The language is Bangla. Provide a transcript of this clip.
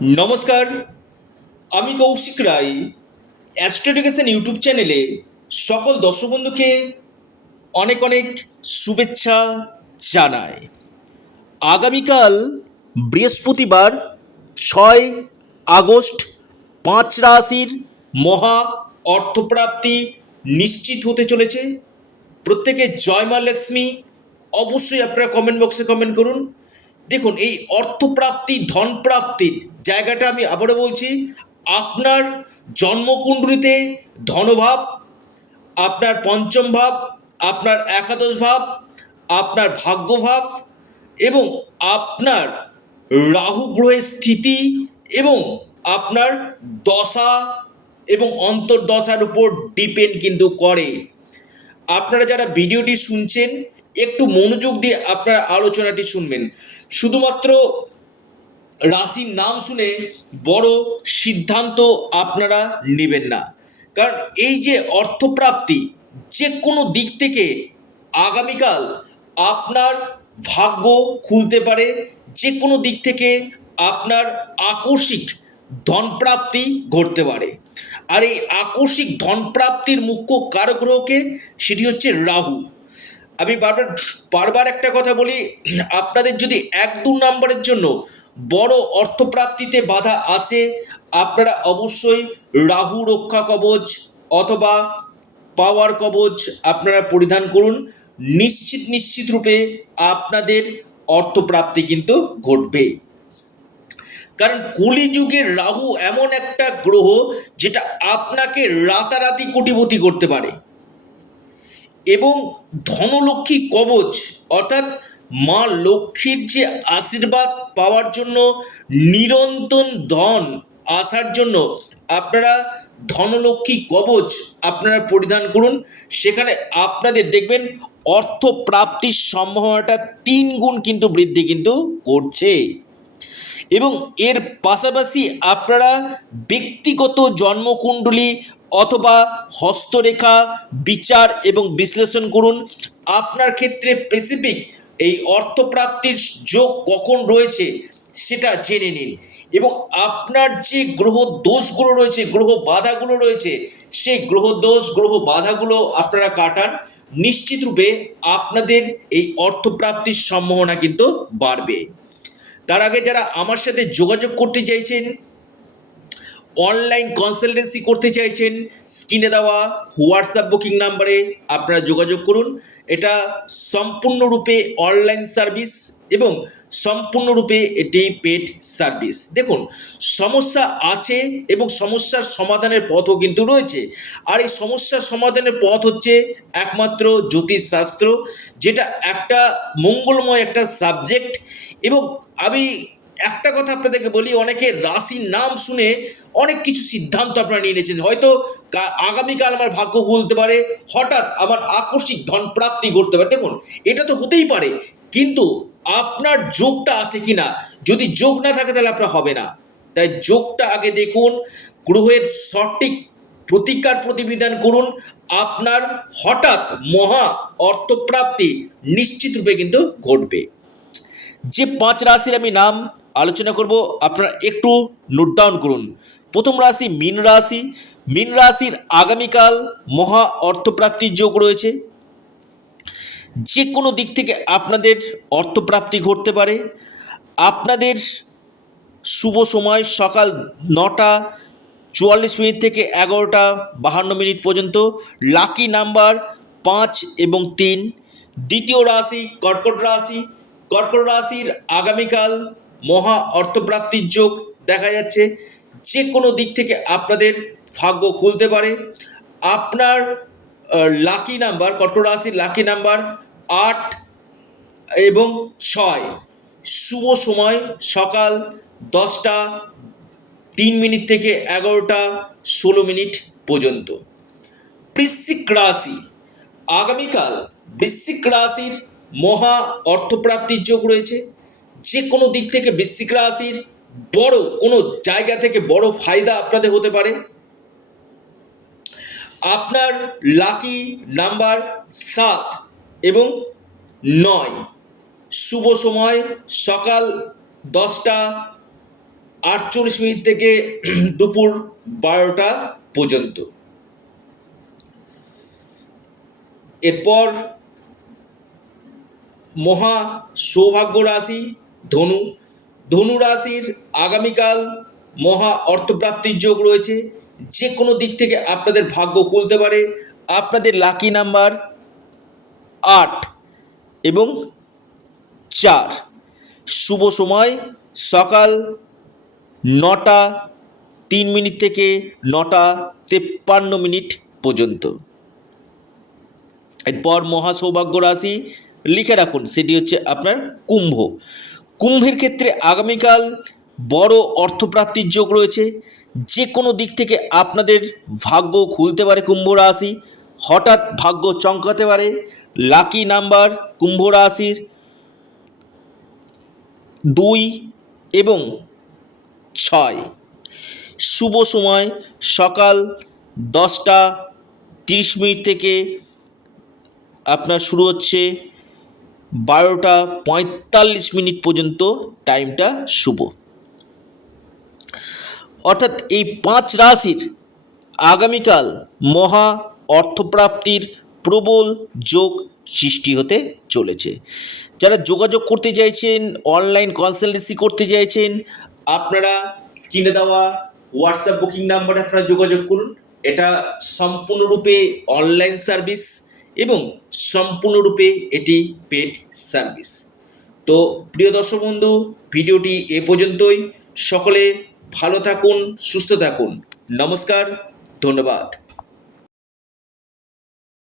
নমস্কার, আমি কৌশিক রায় অ্যাস্ট্রো এডুকেশন ইউটিউব চ্যানেলে সকল দর্শক বন্ধুকে অনেক অনেক শুভেচ্ছা জানাই। আগামীকাল বৃহস্পতিবার 6 আগস্ট 5 রাশির মহা অর্থপ্রাপ্তি নিশ্চিত হতে চলেছে। প্রত্যেকে জয় মা লক্ষ্মী অবশ্যই আপনারা কমেন্ট বক্সে কমেন্ট করুন। দেখুন, এই অর্থপ্রাপ্তি ধন প্রাপ্তির জায়গাটা আমি আবারও বলছি, আপনার জন্মকুণ্ডলিতে ধনভাব, আপনার পঞ্চম ভাব, আপনার একাদশ ভাব, আপনার ভাগ্যভাব এবং আপনার রাহু গ্রহের স্থিতি এবং আপনার দশা এবং অন্তর্দশার উপর ডিপেন্ড কিন্তু করে। আপনারা যারা ভিডিওটি শুনছেন একটু মনোযোগ দিয়ে আপনারা আলোচনাটি শুনবেন। শুধুমাত্র রাশির নাম শুনে বড় সিদ্ধান্ত আপনারা নেবেন না, কারণ এই যে অর্থপ্রাপ্তি যে কোনো দিক থেকে আগামীকাল আপনার ভাগ্য খুলতে পারে, যে কোনো দিক থেকে আপনার আকস্মিক ধনপ্রাপ্তি ঘটতে পারে। আর এই আকস্মিক ধনপ্রাপ্তির মুখ্য কারক গ্রহকে, সেটি হচ্ছে রাহু। আমি বারবার বারবার একটা কথা বলি, আপনাদের যদি 1-2 নম্বরের জন্য বড় অর্থপ্রাপ্তিতে বাধা আসে, আপনারা অবশ্যই রাহু রক্ষা কবচ অথবা পাওয়ার কবচ আপনারা পরিধান করুন। নিশ্চিত রূপে আপনাদের অর্থপ্রাপ্তি কিন্তু ঘটবে। কারণ কলিযুগের রাহু এমন একটা গ্রহ যেটা আপনাকে রাতারাতি কোটিপতি করতে পারে। এবং ধনলক্ষ্মী কবচ অর্থাৎ মা লক্ষ্মীর যে আশীর্বাদ পাওয়ার জন্য, নিরন্তর ধন আসার জন্য আপনারা ধনলক্ষ্মী কবচ আপনারা পরিধান করুন। সেখানে আপনাদের দেখবেন অর্থ প্রাপ্তির সম্ভাবনাটা 3 গুণ কিন্তু বৃদ্ধি কিন্তু করছে। এবং এর পাশাপাশি আপনারা ব্যক্তিগত জন্মকুণ্ডলী অথবা হস্তরেখা বিচার এবং বিশ্লেষণ করুন। আপনার ক্ষেত্রে স্পেসিফিক এই অর্থপ্রাপ্তির যোগ কখন রয়েছে সেটা জেনে নিন, এবং আপনার যে গ্রহ দোষগুলো রয়েছে, গ্রহ বাধাগুলো রয়েছে, সেই গ্রহ দোষ গ্রহ বাধাগুলো আপনারা কাটান। নিশ্চিত রূপে আপনাদের এই অর্থপ্রাপ্তির সম্ভাবনা কিন্তু বাড়বে। তার আগে যারা আমার সাথে যোগাযোগ করতে চাইছেন, অনলাইন কনসালটেন্সি করতে চাইছেন, স্ক্রিনে দেওয়া হোয়াটসঅ্যাপ বুকিং নাম্বারে আপনারা যোগাযোগ করুন। এটা সম্পূর্ণরূপে অনলাইন সার্ভিস এবং সম্পূর্ণরূপে এটি পেড সার্ভিস। দেখুন, সমস্যা আছে এবং সমস্যার সমাধানের পথও কিন্তু রয়েছে। আর এই সমস্যার সমাধানের পথ হচ্ছে একমাত্র জ্যোতিষশাস্ত্র, যেটা একটা মঙ্গলময় একটা সাবজেক্ট। এবং আমি একটা কথা আপনাদেরকে বলি, অনেকে রাশির নাম শুনে অনেক কিছু সিদ্ধান্ত আপনারা নিয়ে নিয়েছেন। হয়তো আগামীকাল আমার ভাগ্য খুলতে পারে, হঠাৎ আমার আকস্মিক ধন প্রাপ্তি ঘটতে পারে। দেখুন, এটা তো হতেই পারে, কিন্তু আপনার যোগটা আছে কিনা। যদি যোগ না থাকে তাহলে আপনার হবে না। তাই যোগটা আগে দেখুন, গ্রহের সঠিক প্রতিকার প্রতিবিধান করুন। আপনার হঠাৎ মহা অর্থপ্রাপ্তি নিশ্চিত রূপে কিন্তু ঘটবে। যে 5 রাশির আমি নাম আলোচনা করব, আপনারা একটু নোট ডাউন করুন। প্রথম রাশি মীন রাশি। মীন রাশির আগামীকাল মহা অর্থপ্রাপ্তির যোগ রয়েছে। যে কোনো দিক থেকে আপনাদের অর্থপ্রাপ্তি ঘটতে পারে। আপনাদের শুভ সময় সকাল 9টা 44 মিনিট থেকে 11টা 52 মিনিট পর্যন্ত। লাকি নাম্বার 5 এবং 3। দ্বিতীয় রাশি কর্কট রাশি। কর্কট রাশির আগামীকাল মহা অর্থপ্রাপ্তির যোগ দেখা যাচ্ছে। যে কোনো দিক থেকে আপনাদের ভাগ্য খুলতে পারে। আপনার লাকি নাম্বার, কর্কট রাশির লাকি নাম্বার 8 এবং 6। শুভ সময় সকাল 10টা 3 মিনিট থেকে 11টা 16 মিনিট পর্যন্ত। বৃশ্চিক রাশি আগামীকাল বৃশ্চিক রাশির মহা অর্থপ্রাপ্তির যোগ রয়েছে। যে কোনো দিক থেকে বৃশ্চিক রাশির বড় কোনো জায়গা থেকে বড় ফায়দা আপনাদের হতে পারে। আপনার লাকি নাম্বার 7 এবং 9। শুভ সময় সকাল 10টা 48 থেকে দুপুর 12টা পর্যন্ত। এরপর মহা সৌভাগ্য রাশি ধনু। ধনু রাশির আগামীকাল মহা অর্থপ্রাপ্তির যোগ রয়েছে। যে কোনো দিক থেকে আপনাদের ভাগ্য খুলতে পারে। আপনাদের লাকি নাম্বার 8 এবং 4। শুভ সময় সকাল 9টা 3 মিনিট থেকে 9টা 53 মিনিট পর্যন্ত। এরপর মহা সৌভাগ্য রাশি লিখে রাখুন, সেটি হচ্ছে আপনার কুম্ভ। কুম্ভের ক্ষেত্রে আগামীকাল বড় অর্থপ্রাপ্তির যোগ রয়েছে। যে কোনো দিক থেকে আপনাদের ভাগ্য খুলতে পারে কুম্ভ রাশি, হঠাৎ ভাগ্য চমকাতে পারে। লাকি নাম্বার কুম্ভ রাশির 2 এবং 6। শুভ সময় সকাল 10টা 30 মিনিট থেকে আপনার শুরু হচ্ছে 12টা 45 মিনিট পর্যন্ত টাইমটা শুভ। অর্থাৎ এই 5 রাশির আগামীকাল মহা অর্থপ্রাপ্তির প্রবল যোগ সৃষ্টি হতে চলেছে। যারা যোগাযোগ করতে চাইছেন, অনলাইন কনসালটেন্সি করতে চাইছেন, আপনারা স্ক্রিনে দেওয়া হোয়াটসঅ্যাপ বুকিং নাম্বারে আপনারা যোগাযোগ করুন। এটা সম্পূর্ণরূপে অনলাইন সার্ভিস এবং সম্পূর্ণরূপে এটি পেড সার্ভিস। তো প্রিয় দর্শক বন্ধু, ভিডিওটি এ পর্যন্তই। সকলে ভালো থাকুন, সুস্থ থাকুন। নমস্কার, ধন্যবাদ।